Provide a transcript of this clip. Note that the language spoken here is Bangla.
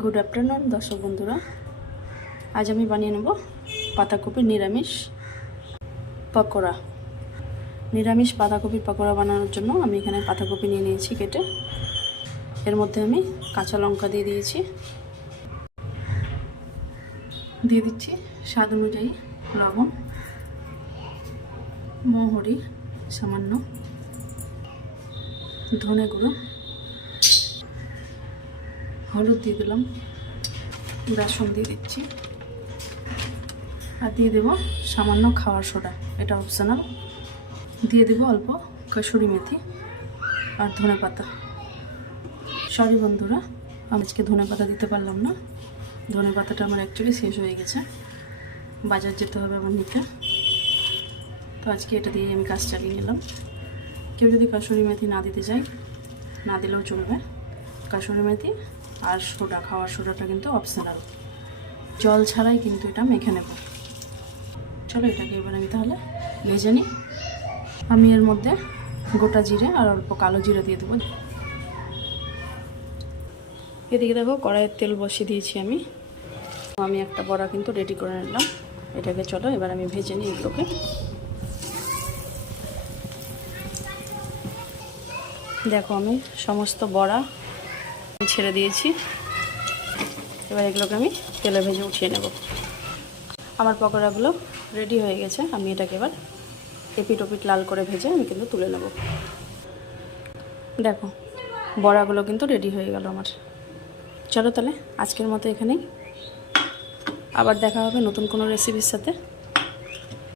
গুড আফটারনুন দর্শক বন্ধুরা। আজ আমি বানিয়ে নেব পাতাকপির নিরামিষ পকোড়া। নিরামিষ পাতাকপির পকোড়া বানানোর জন্য আমি এখানে পাতাকপি নিয়ে নিয়েছি কেটে। এর মধ্যে আমি কাঁচা লঙ্কা দিয়ে দিয়েছি। দিয়ে দিচ্ছি স্বাদ অনুযায়ী লবণ, মৌহরি, সামান্য ধনে গুঁড়ো হলুদ দিয়ে দিলাম। বেসন দিয়ে দিচ্ছি। আর দিয়ে দেবো সামান্য খাওয়ার সোডা, এটা অপশনাল দিয়ে দেবো অল্প কসুরি মেথি আর ধনে পাতা। সরি বন্ধুরা, আমি আজকে ধনে পাতা দিতে পারলাম না। ধনে পাতাটা আমার অ্যাকচুয়ালি শেষ হয়ে গেছে। বাজার যেতে হবে আমার নিতে। তো আজকে এটা দিয়ে আমি কাজ চালিয়ে নিলাম। কেউ যদি কাসুরি মেথি না দিতে চায়, না দিলেও চলবে। কাসুরি মেথি আর সোডা খাওয়ার সোডাটা কিন্তু অপশনাল জল ছাড়াই কিন্তু এটা মেখে নেব। চলো এটাকে এবার আমি তাহলে ভেজে নিই। আমি এর মধ্যে গোটা জিরে আর অল্প কালো জিরে দিয়ে দেবো। এদিকে দেখো কড়াইয়ের তেল বসিয়ে দিয়েছি আমি। আমি একটা বড়া কিন্তু রেডি করে নিলাম। এটাকে চলো এবার আমি ভেজে নিই এগুলোকে। দেখো আমি সমস্ত বড়া ছেড়ে দিয়েছি। এবার এগুলোকে আমি তেলে ভেজে উঠিয়ে নেব। আমার পকোড়াগুলো রেডি হয়ে গেছে। আমি এটাকে এবার এপিট ওপিট লাল করে ভেজে আমি কিন্তু তুলে নেব। দেখো, বড়াগুলো কিন্তু রেডি হয়ে গেল আমার। চলো তাহলে আজকের মতো এখানেই। আবার দেখা হবে নতুন কোনো রেসিপির সাথে।